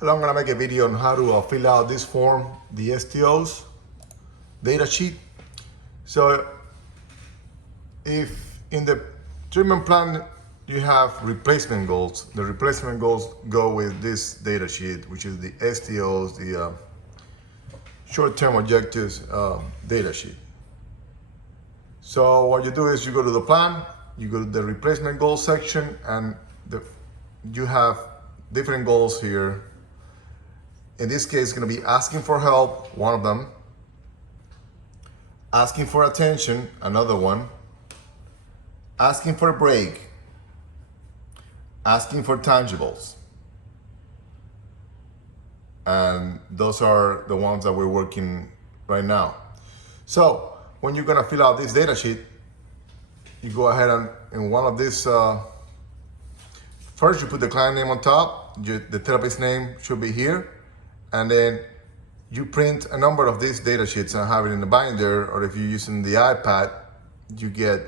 Hello, I'm gonna make a video on how to fill out this form, the STOs data sheet. So if in the treatment plan you have replacement goals, the replacement goals go with this data sheet, which is the STOs, the short-term objectives data sheet. So what you do is you go to the plan, you go to the replacement goals section, and you have different goals here. In this case, it's going to be asking for help, one of them, asking for attention, another one, asking for a break, asking for tangibles. And those are the ones that we're working right now. So when you're going to fill out this data sheet, you go ahead and in one of these, first you put the client name on top, the therapist name should be here. And then you print a number of these data sheets and have it in the binder, or if you're using the iPad, you get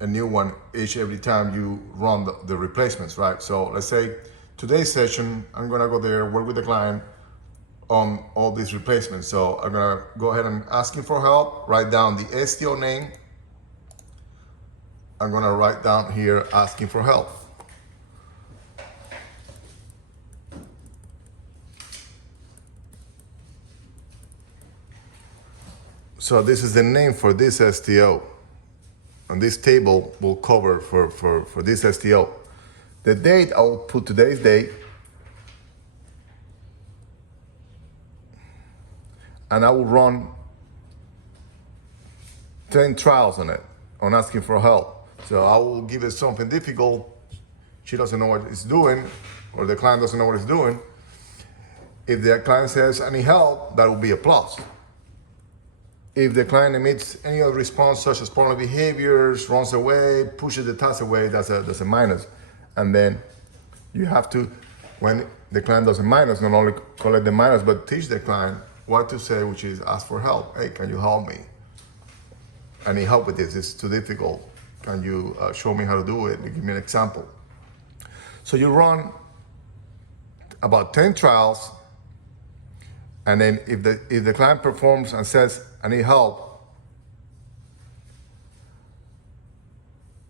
a new one every time you run the replacements, right? So let's say today's session, I'm gonna go there, work with the client on all these replacements. So I'm gonna go ahead and asking for help, write down the STO name. I'm gonna write down here, asking for help. So this is the name for this STO. And this table will cover for this STO. The date, I'll put today's date. And I will run 10 trials on it, on asking for help. So I will give it something difficult. She doesn't know what it's doing, or the client doesn't know what it's doing. If the client says, I need help, that will be a plus. If the client emits any other response, such as problem behaviors, runs away, pushes the task away, that's a minus. And then you have to, when the client does a minus, not only collect the minus, but teach the client what to say, which is ask for help. Hey, can you help me? I need help with this, it's too difficult. Can you show me how to do it? Give me an example. So you run about 10 trials, and then if the client performs and says, I need help,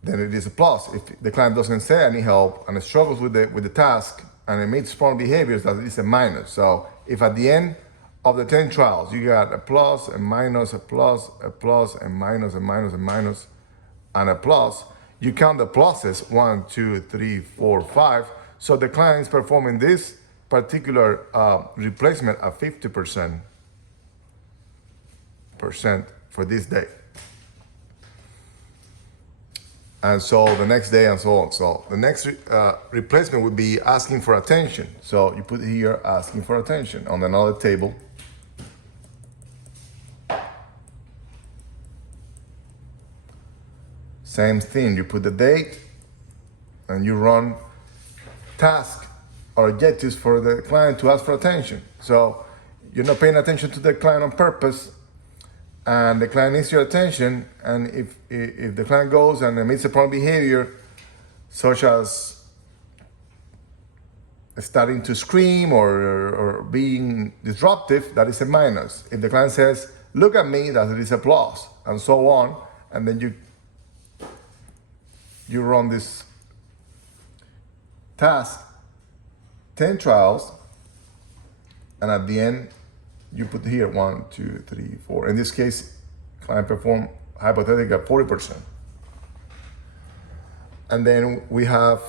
then it is a plus. If the client doesn't say I need help and it struggles with the task and it meets problem behaviors, that is a minus. So if at the end of the 10 trials, you got a plus, a minus, a plus, a plus, a minus, a minus, a minus, and a plus, you count the pluses, 1, 2, 3, 4, 5. So the client is performing this particular replacement at 50% for this day. And so the next day and so on. So the next replacement would be asking for attention. So you put here asking for attention on another table. Same thing, you put the date and you run task or objectives for the client to ask for attention. So you're not paying attention to the client on purpose, and the client needs your attention. And if the client goes and emits a problem behavior, such as starting to scream or being disruptive, that is a minus. If the client says, look at me, that is a plus, and so on. And then you run this task, 10 trials, and at the end, you put here 1, 2, 3, 4. In this case, client performed hypothetically at 40%. And then we have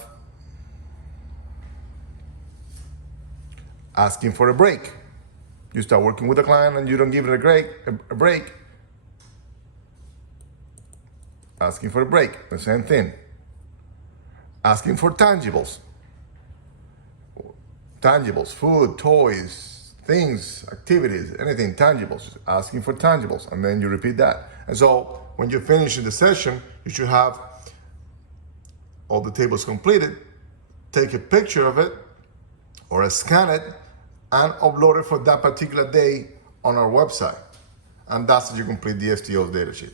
asking for a break. You start working with the client and you don't give it a break. Asking for a break, the same thing. Asking for tangibles. Tangibles, food, toys, things, activities, anything, tangibles, asking for tangibles, and then you repeat that. And so when you finish the session, you should have all the tables completed, take a picture of it or scan it and upload it for that particular day on our website. And that's how you complete the STOs data sheet.